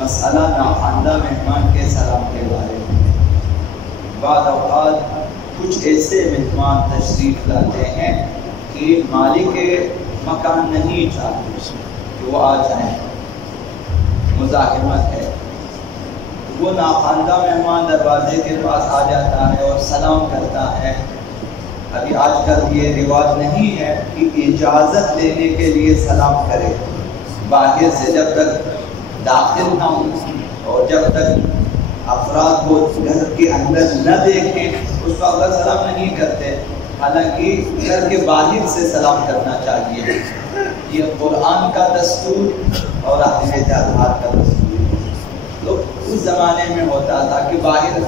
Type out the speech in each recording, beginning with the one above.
مسئلہ ناخواندہ مہمان کے سلام کے بارے میں۔ بعض اوقات کچھ ایسے مہمان تشریف لاتے ہیں کہ مالک مکان نہیں چاہتے کہ وہ آ جائیں، مزاحمت ہے، وہ ناخواندہ مہمان دروازے کے پاس آ جاتا ہے اور سلام کرتا ہے۔ ابھی آج کل یہ رواج نہیں ہے کہ اجازت لینے کے لیے سلام کرے، باہر سے جب تک داخل نہ ہو اور جب تک افراد کو گھر کے اندر نہ دیکھیں اس وقت سلام نہیں کرتے، حالانکہ گھر کے باہر سے سلام کرنا چاہیے۔ یہ قرآن کا دستور اور اہل جہاد کا دستور ہے۔ تو اس زمانے میں ہوتا تھا کہ باہر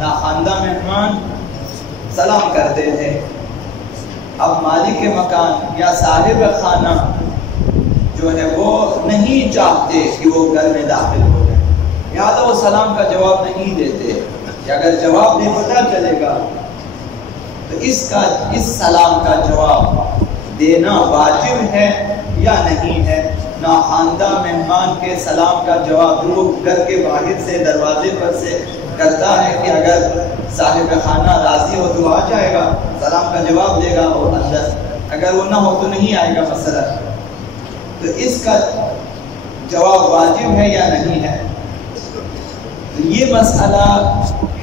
ناخواندہ مہمان سلام کرتے تھے، اب مالک مکان یا صاحب خانہ جو ہے وہ نہیں چاہتے کہ وہ گھر میں داخل ہو جائے، لہٰذا وہ سلام کا جواب نہیں دیتے، کہ اگر جواب نہیں پتہ چلے گا تو اس سلام کا جواب دینا واجب ہے یا نہیں ہے۔ ناخواندہ مہمان کے سلام کا جواب وہ گھر کے باہر سے دروازے پر سے کرتا ہے کہ اگر صاحب خانہ راضی ہو تو آ جائے گا، سلام کا جواب دے گا اور اندر، اگر وہ نہ ہو تو نہیں آئے گا مثلا۔ تو اس کا جواب واجب ہے یا نہیں ہے؟ تو یہ مسئلہ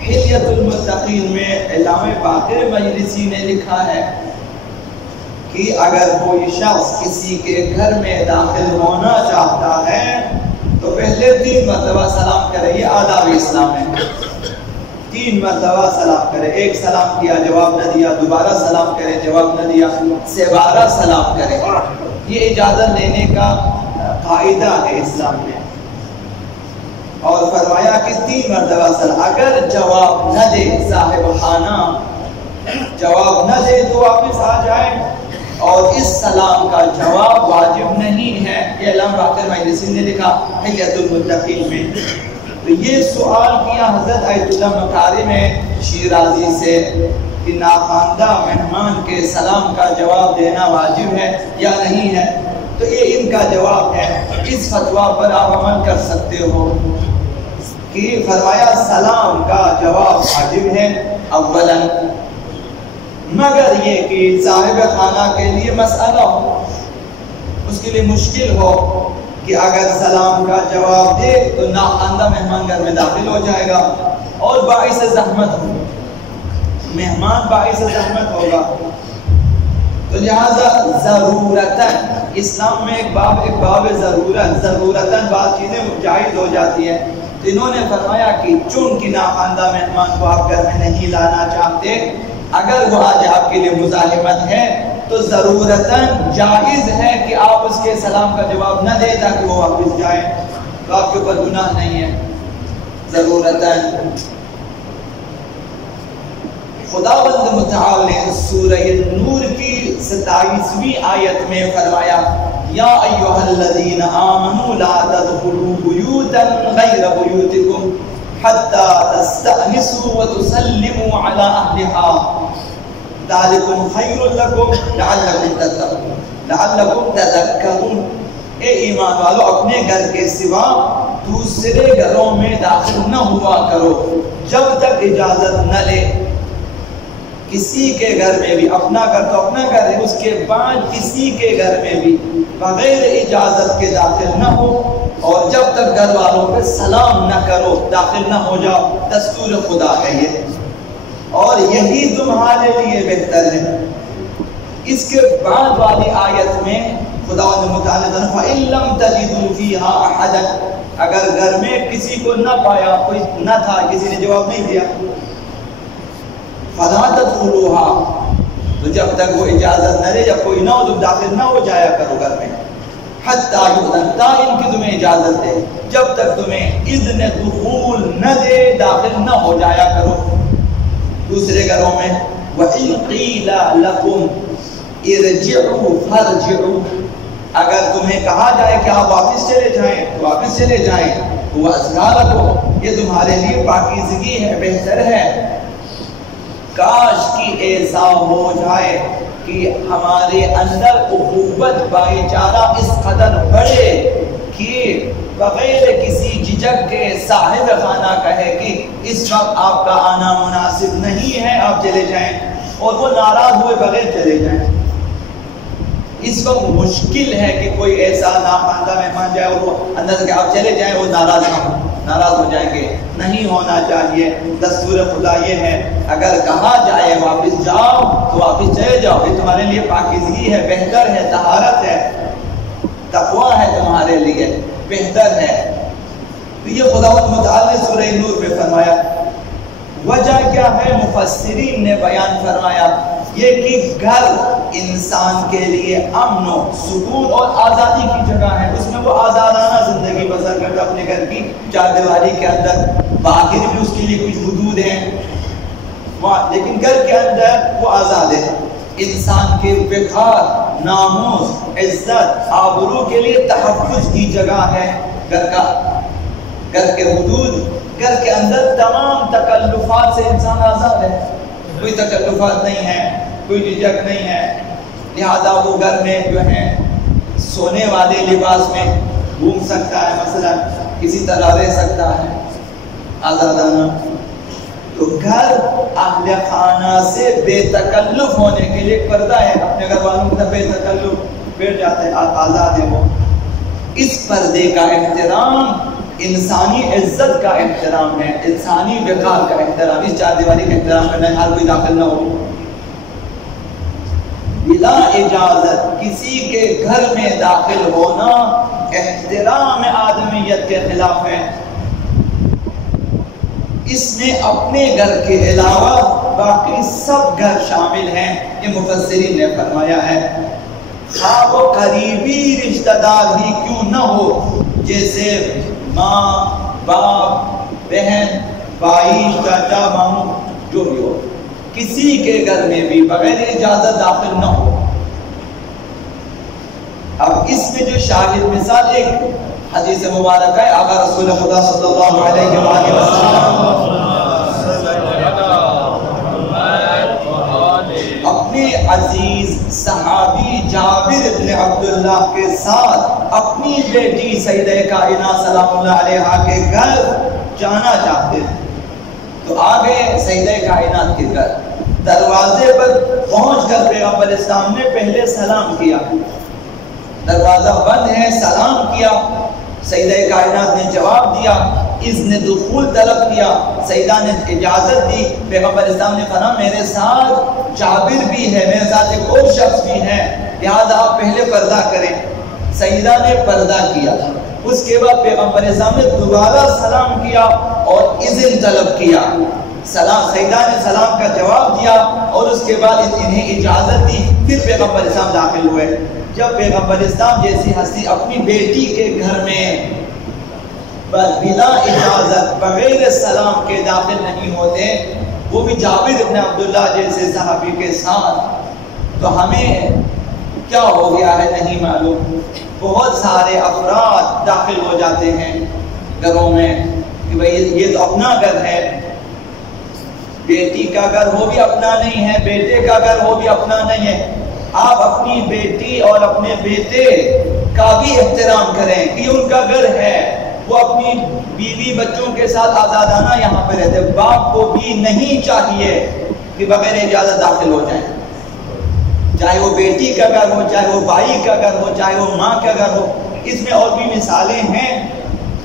حلیۃ المتقین میں علامہ باقر مجلسی نے لکھا ہے کہ اگر کوئی شخص کسی کے گھر میں داخل ہونا چاہتا ہے تو پہلے 3 مرتبہ سلام کرے، یہ آداب اسلام ہے۔ 3 مرتبہ سلام کرے، ایک سلام کیا جواب نہ دیا، دوبارہ سلام کرے جواب نہ دیا، 12 سلام کرے۔ یہ اجازت لینے کا قاعدہ ہے اسلام میں، اور فرمایا کہ 3 مرتبہ سلام، اگر جواب نہ دے صاحب خانہ جواب نہ دے تو واپس آ جائے، اور اس سلام کا جواب واجب نہیں ہے، یہ علامہ باقر مجلسی نے لکھا حلیۃ المتقین میں۔ تو یہ سوال کیا حضرت آیت اللہ مکارم شیرازی سے کہ ناخواندہ مہمان کے سلام کا جواب دینا واجب ہے یا نہیں ہے، تو یہ ان کا جواب ہے۔ اس فتویٰ پر آپ عمل کر سکتے ہو کہ فرمایا سلام کا جواب واجب ہے اولا، مگر یہ کہ صاحب خانہ کے لیے مسئلہ ہو، اس کے لیے مشکل ہو کہ اگر سلام کا جواب دے تو ناخواندہ مہمان گھر میں داخل ہو جائے گا اور باعث زحمت ہو، مہمان باعث زحمت ہوگا، تو لہذا ضرورتاً اسلام میں ایک باب ضرورتاً بعض چیزیں جائز ہو جاتی ہیں۔ تو انہوں نے فرمایا کہ چونکہ ناخواندہ مہمان کو آپ گھر میں نہیں لانا چاہتے، اگر وہ آج آپ کے لیے مزاحمت ہے تو ضرورتاً جائز ہے کہ آپ اس کے سلام کا جواب نہ دیں تاکہ وہ واپس جائیں، تو آپ کے اوپر گناہ نہیں ہے ضرورتاً۔ خداوند متعال نے سورہ نور کی 27ویں آیت میں فرمایا یا ایھا الذین آمنوا لا تدخلوا بیوتا غیر بیوتکم حتی تستأنسوا وتسلموا علی اہلها ذالکم خیر لکم لعلکم تذکرون۔ اے ایمان والو، اپنے گھر کے سوا دوسرے گھروں میں داخل نہ ہوا کرو جب تک اجازت نہ لے۔ کسی کے گھر میں بھی، اپنا گھر تو اپنا گھر ہے، اس کے بعد کسی کے گھر میں بھی بغیر اجازت کے داخل نہ ہو، اور جب تک گھر والوں پہ سلام نہ کرو داخل نہ ہو جاؤ، دستور خدا ہے یہ، اور یہی تمہارے لیے بہتر ہے۔ اس کے بعد والی آیت میں خدا متعال نے فَإِن لَّمْ تَجِدُوا فِيهَا أَحَدًا، اگر گھر میں کسی کو نہ پایا، کوئی نہ تھا، کسی نے جواب نہیں دیا، فَلَا تَدْخُلُوهَا، تو جب تک وہ اجازت نہ دے، جب کوئی نہ ہو تو داخل نہ ہو جایا کرو گھر میں، حتیٰ یؤذن، تا ان کی تمہیں اجازت دے، جب تک تمہیں اذن دخول نہ دے داخل نہ ہو جایا کرو دوسرے گھروں میں۔ وَإِن قِيلَ لَكُمْ ارجعوا فارجعوا، اگر تمہیں کہا جائے کہ آپ واپس چلے جائیں تو واپس چلے جائیں، وَأَزْكَىٰ لَكُمْ، یہ تمہارے لیے پاکیزگی ہے، بہتر ہے۔ کاش کی ایسا ہو جائے کہ ہمارے اندر اخوت بھائی چارہ اس قدر بڑھے کہ بغیر کسی جب کہ صاحب خانہ کہے کہ اس وقت آپ کا آنا مناسب نہیں ہے، آپ چلے جائیں، اور وہ ناراض ہوئے بغیر چلے جائیں۔ اس وقت مشکل ہے کہ کوئی ایسا ناخواندہ مہمان جائے اور وہ اندر سے کہ آپ چلے جائیں، وہ ناراض ہو جائیں گے، نہیں ہونا چاہیے۔ دستور خدا یہ ہے اگر کہا جائے واپس جاؤ تو واپس چلے جاؤ، یہ تمہارے لیے پاکیزگی ہے، بہتر ہے، طہارت ہے، تقویٰ ہے، تمہارے لیے بہتر ہے۔ تو یہ خداوند متعال نے سورہ نور میں فرمایا۔ وجہ کیا ہے؟ مفسرین نے بیان فرمایا یہ کہ گھر انسان کے لیے امن و سکون اور آزادی کی جگہ ہے، اس میں وہ آزادانہ زندگی بسر کرتا اپنے گھر کی چار دیواری کے اندر، باہر بھی اس کے لیے کچھ حدود ہیں، لیکن گھر کے اندر وہ آزاد ہے۔ انسان کے وقار، ناموس، عزت، آبرو کے لیے تحفظ کی جگہ ہے گھر کے حدود، گھر کے اندر تمام تکلفات سے انسان آزاد ہے، کوئی تکلفات نہیں ہے، کوئی جھجک نہیں ہے، لہذا وہ گھر میں جو ہے سونے والے لباس میں گھوم سکتا ہے، مثلا کسی طرح رہ سکتا ہے آزادانہ۔ تو گھر اہل خانہ سے بے تکلف ہونے کے لیے پردہ ہے، اپنے گھر والوں کے ساتھ بے تکلف بیٹھ جاتے ہیں، آزاد ہے وہ۔ اس پردے کا احترام انسانی عزت کا احترام ہے، انسانی وقار کا احترام، اس چار دیواری کا احترام کرنا ہے، ہر کوئی داخل نہ ہو بلا اجازت کسی کے گھر میں داخل ہونا احترام آدمیت کے خلاف ہے۔ اس میں اپنے گھر کے علاوہ باقی سب گھر شامل ہیں، یہ مفسرین نے فرمایا ہے، خواہ وہ قریبی رشتہ دار ہی کیوں نہ ہو، جیسے ماں، باپ، بہن، بھائی، چاچا، ماموں، جو بھی ہو، کسی کے گھر میں بھی بغیر اجازت داخل نہ ہو۔ اب اس میں جو شاہد مثال ایک حدیث مبارکہ ہے، آقا رسول خدا صلی اللہ علیہ وآلہ وسلم اپنے عزیز صحابی جابر بن عبداللہ کے ساتھ اپنی بیٹی سیدہ کائنات سلام اللہ علیہا کے گھر جانا چاہتے تھے، تو آگے سیدہ کائنات کے گھر، دروازے پر پہنچ کر پیغمبر اسلام نے پہلے سلام کیا، دروازہ بند ہے، سلام کیا، سیدہ کائنات نے جواب دیا، اذن دخول طلب کیا، سیدہ نے اجازت دی، پیغمبر اسلام نے فرمایا میرے ساتھ جابر بھی ہے، میرے ساتھ ایک اور شخص بھی ہے، لہذا آپ پہلے پردہ کریں۔ سیدہ نے پردہ کیا، اس کے بعد پیغمبر اسلام نے دوبارہ سلام کیا اور اذن طلب کیا، سیدہ نے سلام کا جواب دیا اور اس کے بعد انہیں اجازت دی، پھر پیغمبر اسلام داخل ہوئے۔ جب پیغمبر اسلام جیسی ہستی اپنی بیٹی کے گھر میں بلا اجازت بغیر سلام کے داخل نہیں ہوتے، وہ بھی جابر بن عبداللہ جیسے صحابی کے ساتھ، تو ہمیں کیا ہو گیا ہے نہیں معلوم۔ بہت سارے افراد داخل ہو جاتے ہیں گھروں میں کہ بھئی یہ تو اپنا گھر ہے، بیٹی کا گھر وہ بھی اپنا نہیں ہے، بیٹے کا گھر وہ بھی اپنا نہیں ہے۔ آپ اپنی بیٹی اور اپنے بیٹے کا بھی احترام کریں کہ ان کا گھر ہے، وہ اپنی بیوی بچوں کے ساتھ آزادانہ یہاں پہ رہتے، باپ کو بھی نہیں چاہیے کہ بغیر اجازت داخل ہو جائیں، چاہے وہ بیٹی کا گھر ہو، چاہے وہ بھائی کا گھر ہو، چاہے وہ ماں کا گھر ہو۔ اس میں اور بھی مثالیں ہیں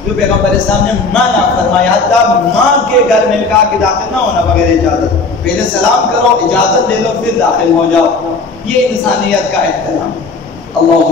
جو پیغمبر اسلام نے منع فرمایا، حتیٰ ماں کے گھر میں کہا کہ داخل نہ ہونا بغیر اجازت، پہلے سلام کرو، اجازت لے لو، پھر داخل ہو جاؤ، یہ انسانیت کا احترام۔ اللہ